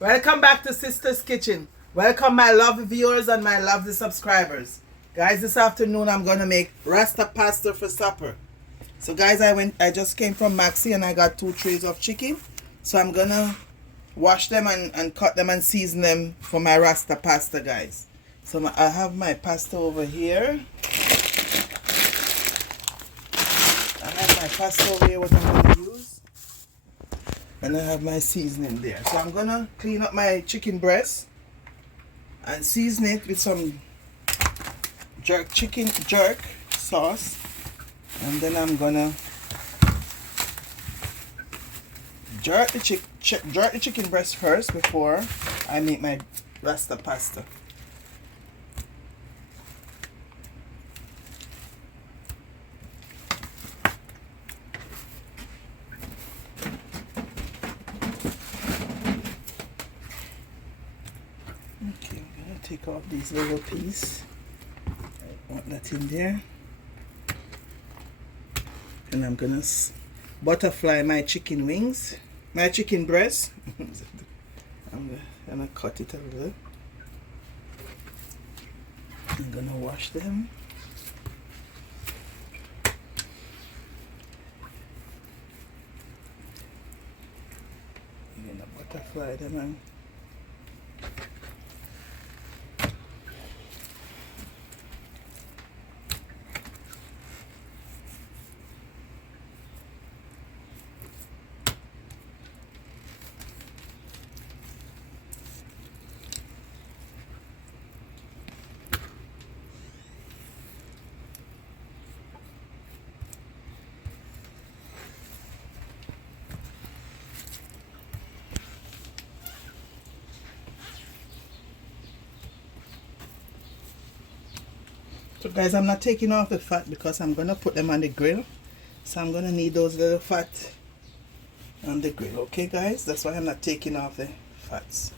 Welcome back to Sister's Kitchen. Welcome my lovely viewers and my lovely subscribers. Guys, this afternoon I'm gonna make Rasta pasta for supper. So guys, I just came from Maxi and I got 2 trays of chicken. So I'm gonna wash them and cut them and season them for my Rasta pasta, guys. So I have my pasta over here. I have my pasta over here, what I'm gonna use. And I have my seasoning there. So I'm gonna clean up my chicken breast and season it with some chicken jerk sauce. And then I'm gonna jerk the chicken breast first before I make my Rasta pasta. Okay, I'm gonna take off these little pieces. I want that in there. And I'm gonna butterfly my chicken wings, my chicken breast. I'm gonna cut it a little. I'm gonna wash them. I'm gonna butterfly them and so guys, I'm not taking off the fat because I'm gonna put them on the grill. So I'm gonna need those little fat on the grill. Okay guys, that's why I'm not taking off the fats.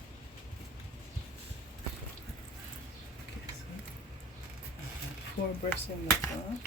Okay, so I have 4 breasts in the pan.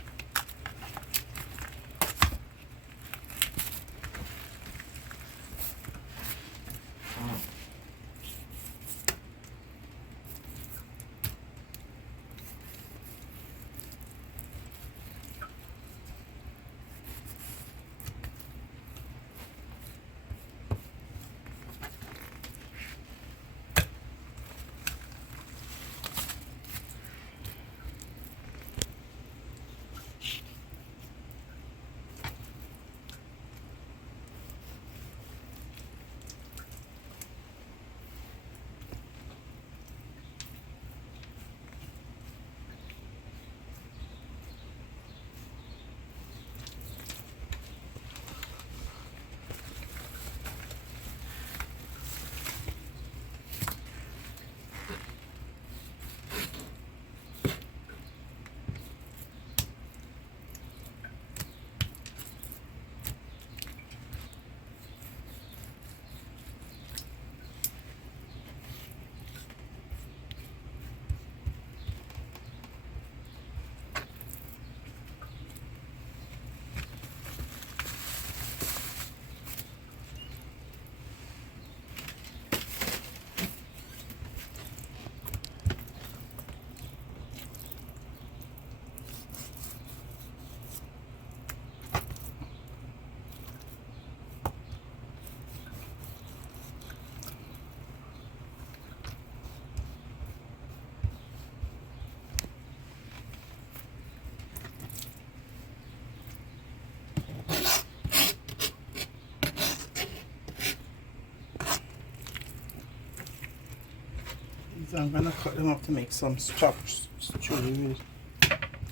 So I'm gonna cut them up to make some chopped with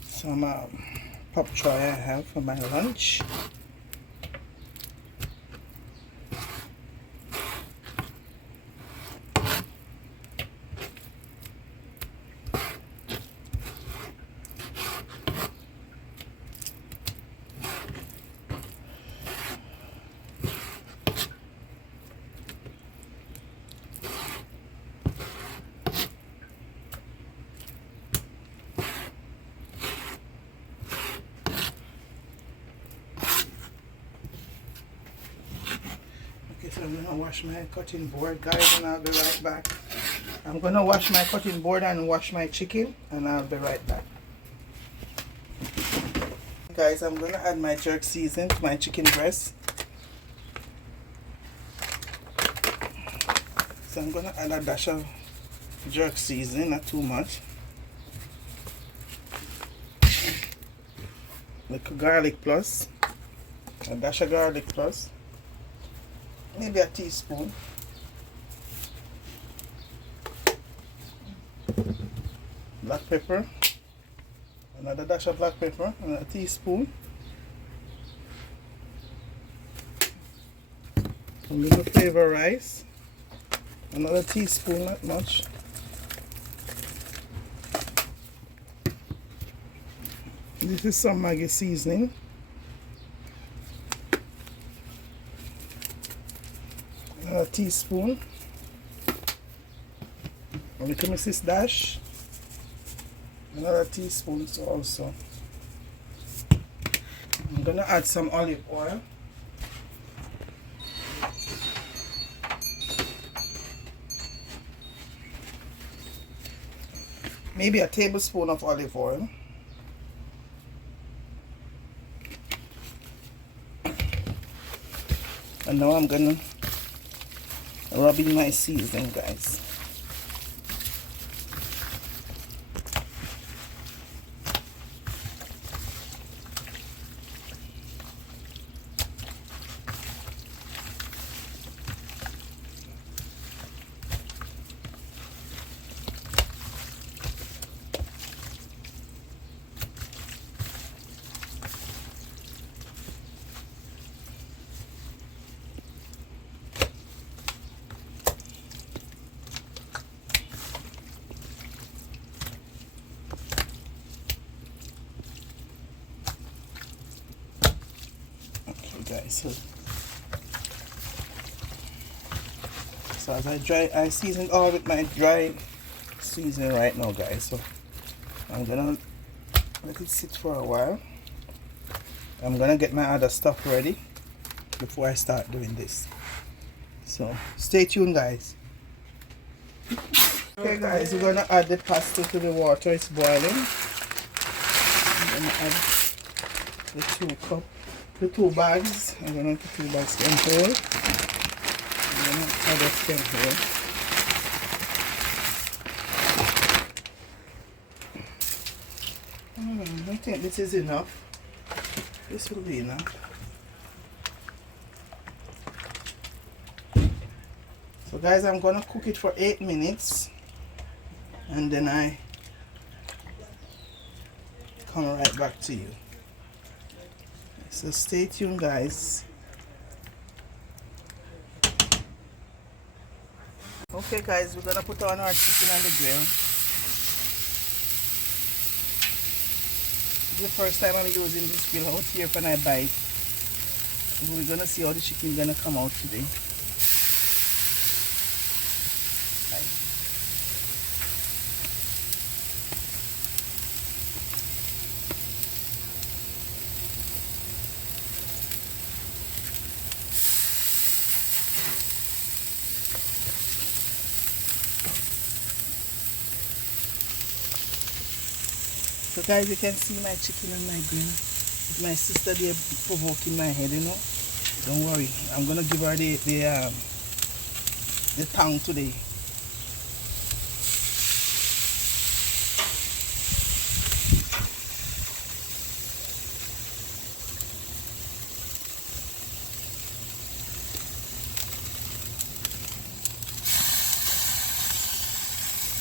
some pop choy I have for my lunch. I'm gonna wash my cutting board, guys, and I'll be right back. I'm gonna wash my cutting board and wash my chicken, and I'll be right back. Guys, I'm gonna add my jerk seasoning to my chicken breast. So I'm gonna add a dash of jerk seasoning, not too much. Like a garlic plus, a dash of garlic plus, maybe a teaspoon. Black pepper, another dash of black pepper, and a teaspoon. Some little flavor rice, another teaspoon, not much. This is some Maggi seasoning. Another teaspoon. A little Mrs. Dash. Another teaspoon also. I'm gonna add some olive oil. Maybe a tablespoon of olive oil. And now I'm gonna rub in my seasoning, guys. Guys, so as I seasoned all with my dry seasoning right now, guys. So I'm gonna let it sit for a while. I'm gonna get my other stuff ready before I start doing this. So stay tuned, guys. Okay, guys, we're gonna add the pasta to the water. It's boiling. I'm gonna add the two bags. I'm gonna put 2 bags in whole. I'm gonna add a stem whole. I think this is enough. This will be enough. So guys, I'm gonna cook it for 8 minutes and then I come right back to you. So stay tuned, guys. Okay, guys, we're gonna put on our chicken on the grill. This is the first time I'm using this grill out here when I buy it. So we're gonna see how the chicken is gonna come out today. So guys, you can see my chicken on my grill. With my sister there provoking my head, you know. Don't worry, I'm gonna give her the tongue today.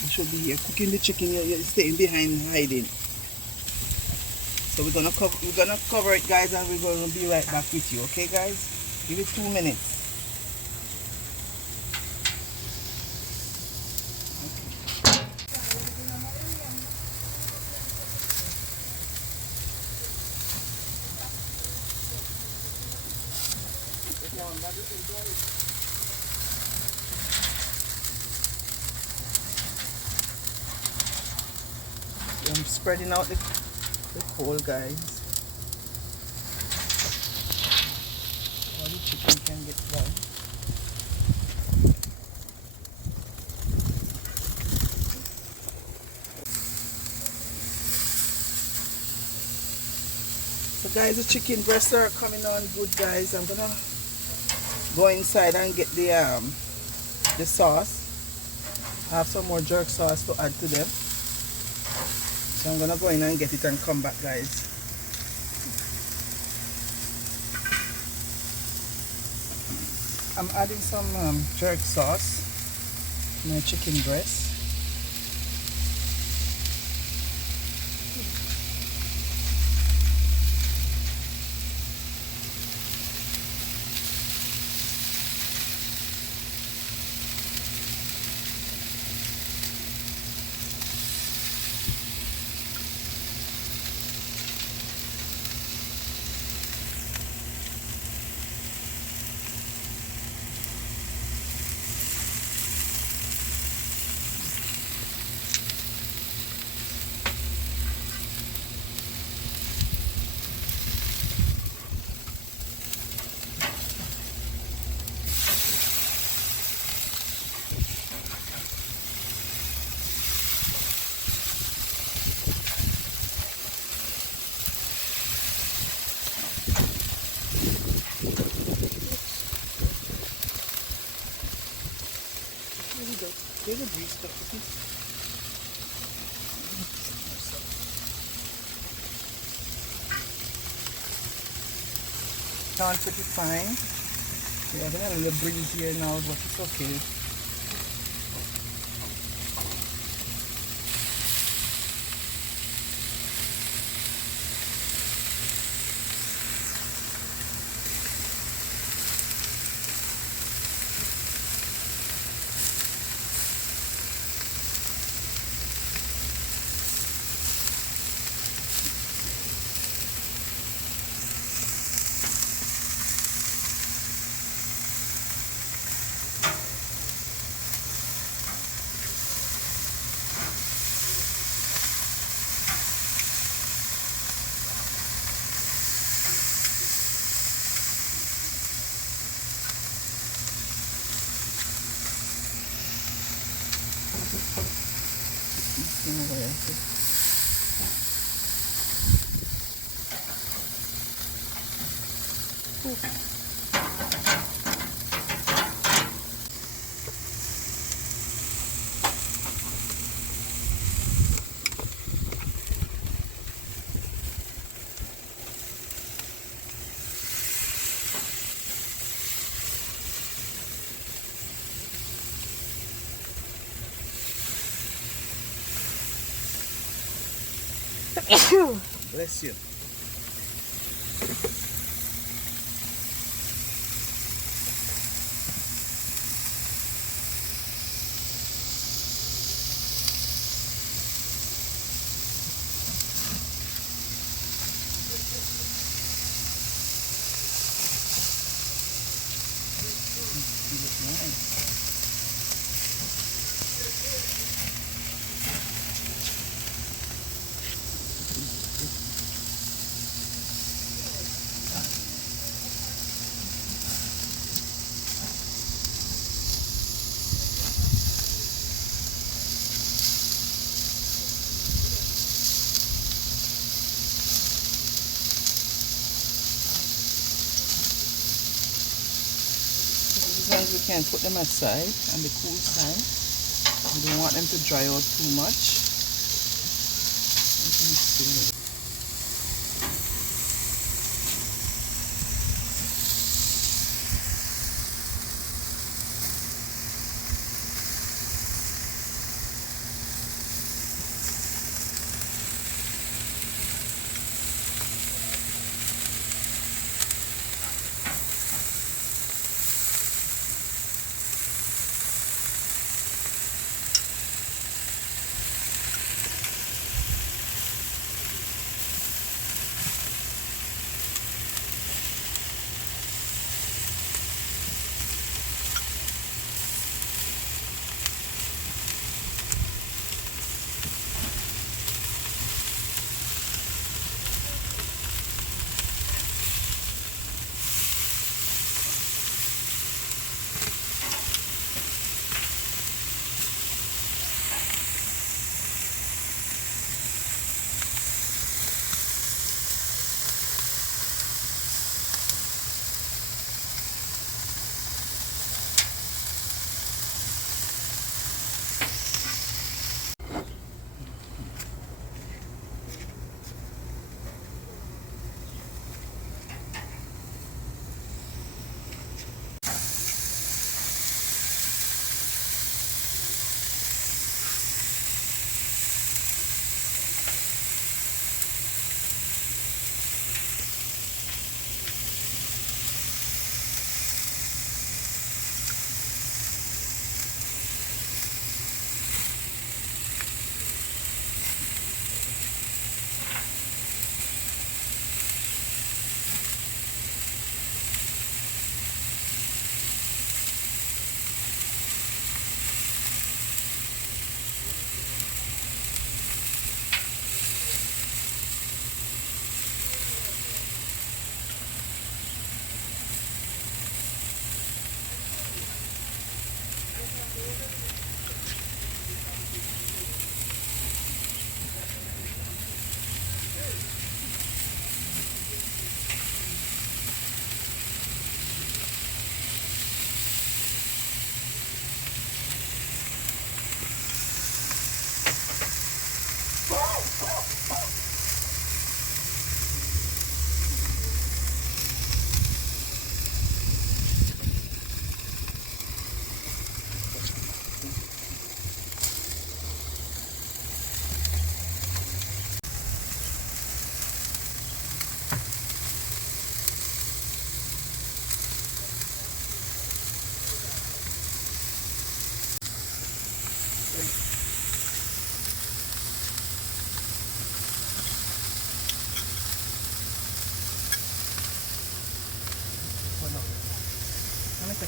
You should be here cooking the chicken. You're staying behind hiding. So we're gonna cover it, guys, and we're gonna be right back with you. Okay, guys? Give it 2 minutes. I'm spreading out the whole, guys. All the chicken can get done. guys, the chicken breasts are coming on good, guys. I'm gonna go inside and get the sauce. I have some more jerk sauce to add to them. So I'm gonna go in and get it and come back, guys. I'm adding some jerk sauce to my chicken breast. There's a grease stuff with this. Sound pretty fine. We're having a little breeze here now, but it's okay. Bless you. Sometimes we can put them aside on the cool side. We don't want them to dry out too much.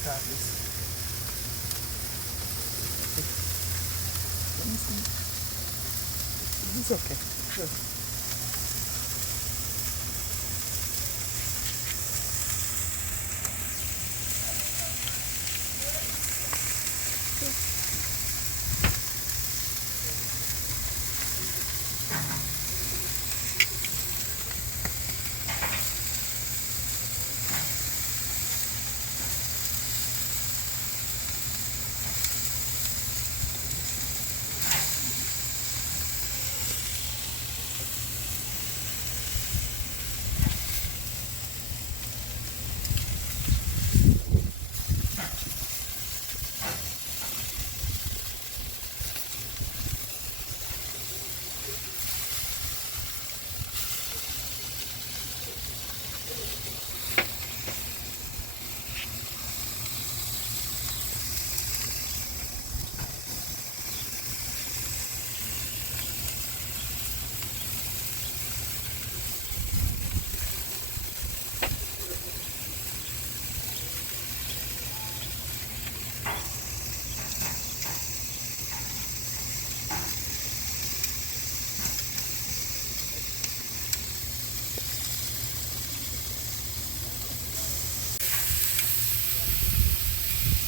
cut off this. Let me see. It's okay. Good.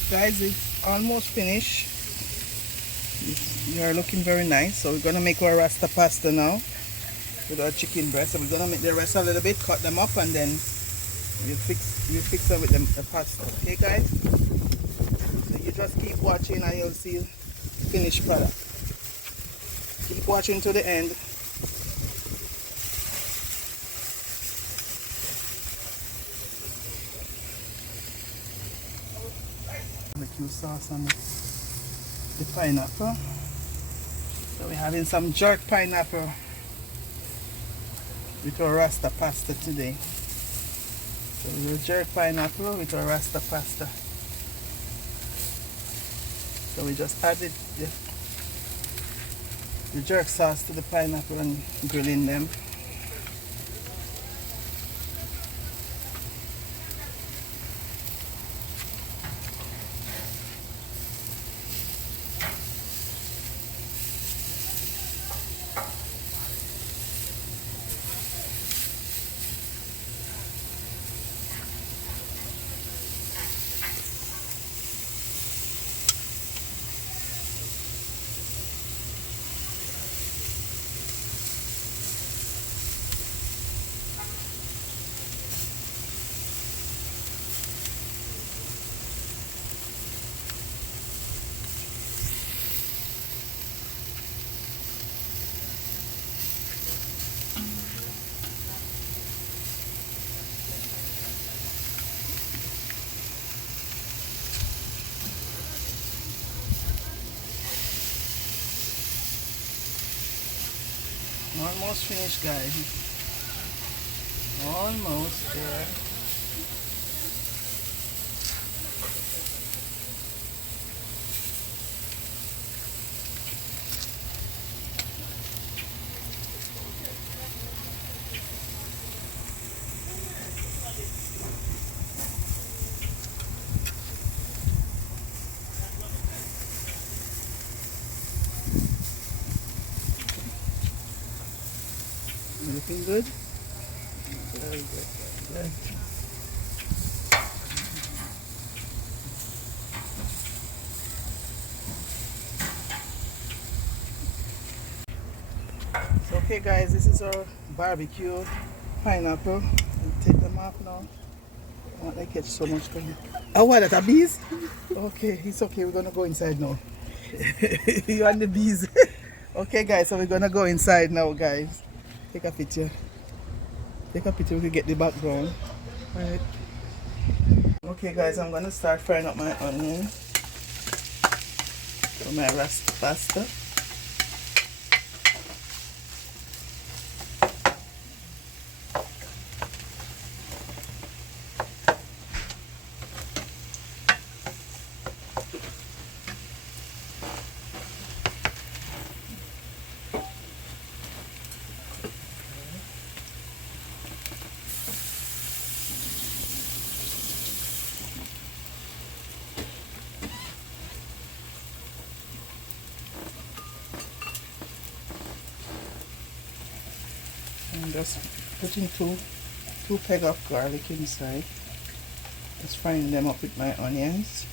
Guys, it's almost finished. You are looking very nice. So we're gonna make our Rasta pasta now with our chicken breast. So we're gonna make the rest a little bit, cut them up, and then we'll fix them with the pasta. Okay, guys? So you just keep watching and you'll see finished product. Keep watching to the end. Barbecue sauce on the pineapple. So we're having some jerk pineapple with our Rasta pasta today. So we'll jerk pineapple with our Rasta pasta. So we just added the jerk sauce to the pineapple and grilling them. Almost finished, guys. Almost there. Looking good? Very good. Very good. So, okay guys, this is our barbecue pineapple. I'll take them off now. I want to catch so much going. Oh, what, that a bees? Okay, it's okay, we're gonna go inside now. You want the bees? Okay guys, so we're gonna go inside now, guys. Take a picture. Take a picture, we can get the background. Alright. Okay guys, I'm gonna start frying up my onion for my Rasta pasta. just putting two peg of garlic inside. Just frying them up with my onions.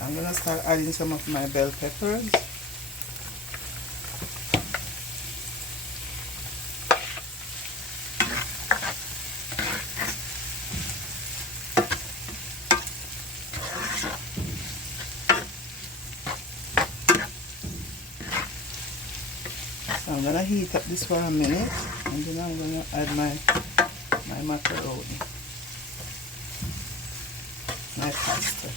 I'm gonna start adding some of my bell peppers. So I'm gonna heat up this for a minute, and then I'm gonna add my macaroni, my pasta.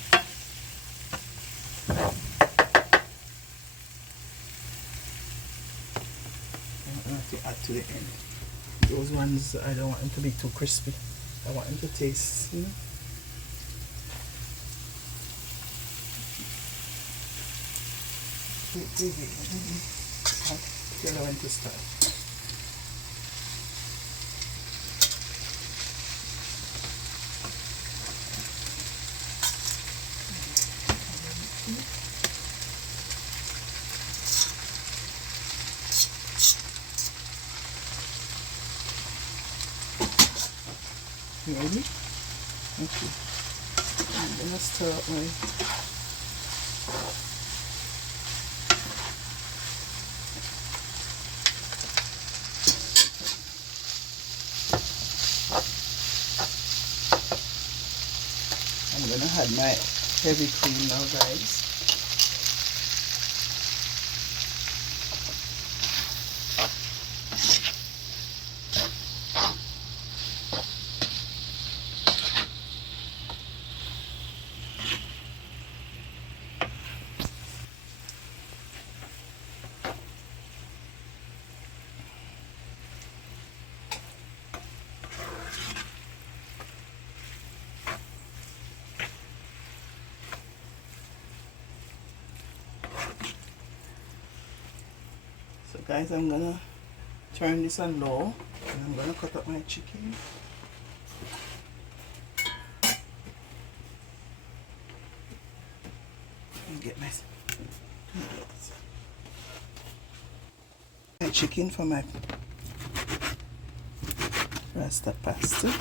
To add to the end. Those ones I don't want them to be too crispy. I want them to taste, you know. Tell her when to start. You ready? Okay. I'm gonna stir up my I'm gonna add my heavy cream now, guys. So guys, I'm gonna turn this on low and I'm gonna cut up my chicken. And get my chicken for my Rasta pasta.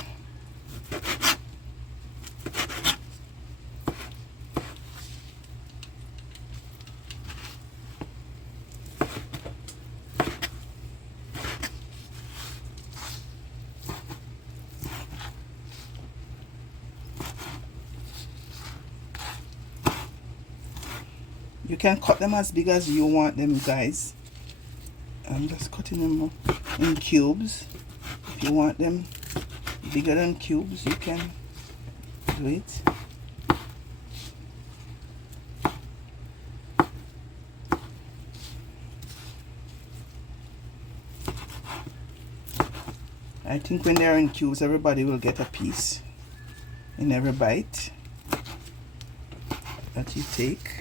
You can cut them as big as you want them, guys. I'm just cutting them up in cubes. If you want them bigger than cubes, you can do it. I think when they're in cubes, everybody will get a piece in every bite that you take.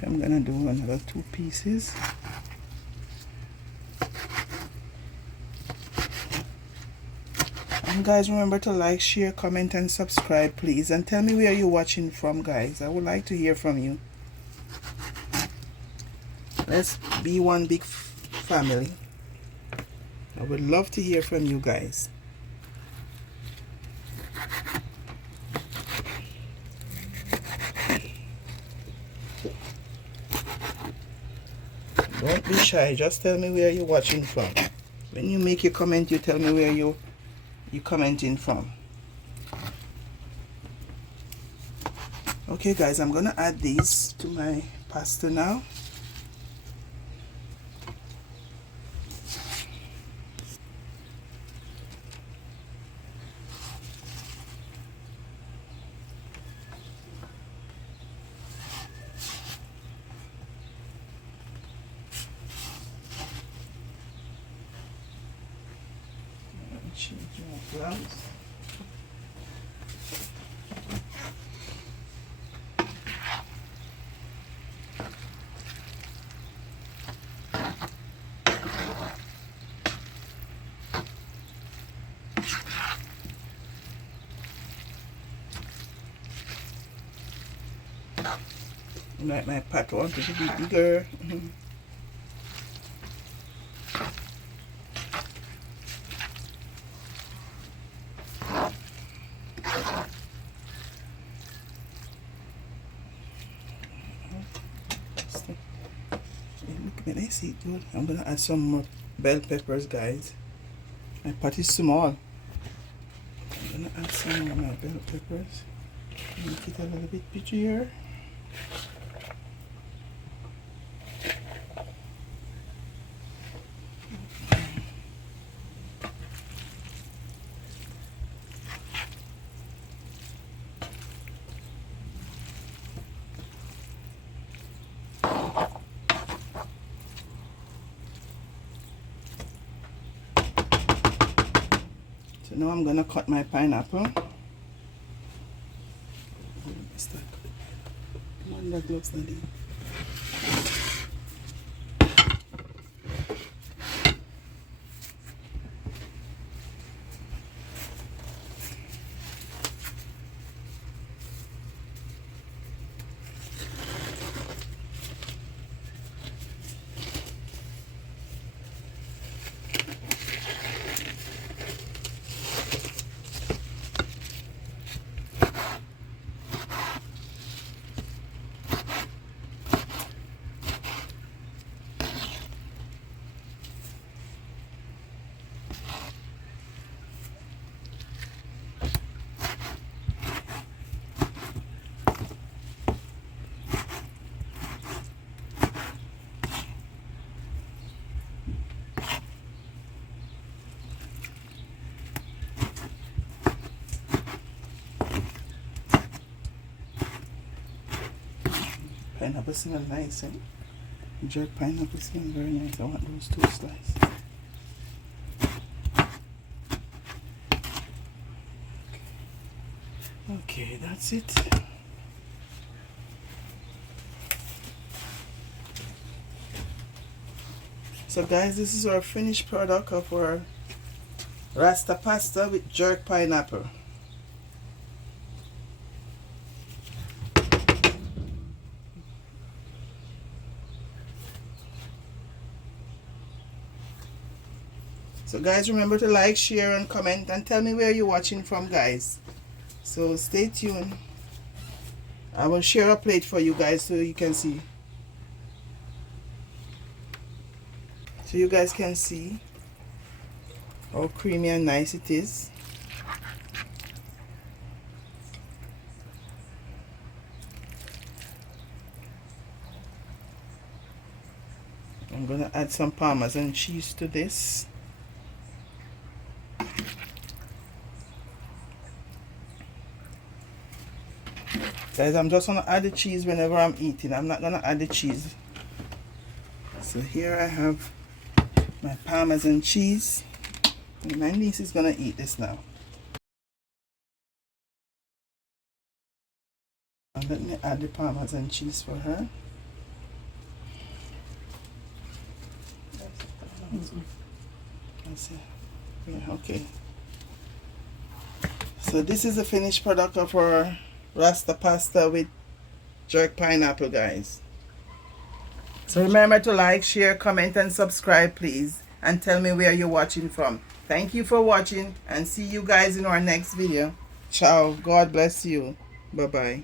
I'm gonna do another 2 pieces. And guys, remember to like, share, comment and subscribe, please, and tell me where you're watching from, guys. I would like to hear from you. Let's be one big family. I would love to hear from you guys. Don't be shy. Just tell me where you're watching from. When you make your comment, you tell me where you're commenting from. Okay guys, I'm gonna add these to my pasta now. Change my gloves. Like my pot wanted to be bigger. Look, I see it good. I'm gonna add some more bell peppers, guys. My pot is small. I'm gonna add some more of my bell peppers. Make it a little bit prettier. So now I'm gonna cut my pineapple. Come on, the gloves, Nadine. Pineapple smell nice, eh? Jerk pineapple smell very nice. I want those 2 slices. Okay, that's it. So guys, this is our finished product of our Rasta pasta with jerk pineapple. So guys, remember to like, share and comment and tell me where you're watching from, guys. So stay tuned. I will share a plate for you guys so you can see. So you guys can see how creamy and nice it is. I'm gonna add some Parmesan cheese to this. Guys, I'm just gonna add the cheese whenever I'm eating. I'm not gonna add the cheese. So here I have my Parmesan cheese. And my niece is gonna eat this now. And let me add the Parmesan cheese for her. That's it. Yeah, okay. So this is the finished product of our Rasta pasta with jerk pineapple, guys. So remember to like, share, comment and subscribe, please, and tell me where you're watching from. Thank you for watching and see you guys in our next video. Ciao. God bless you. Bye bye.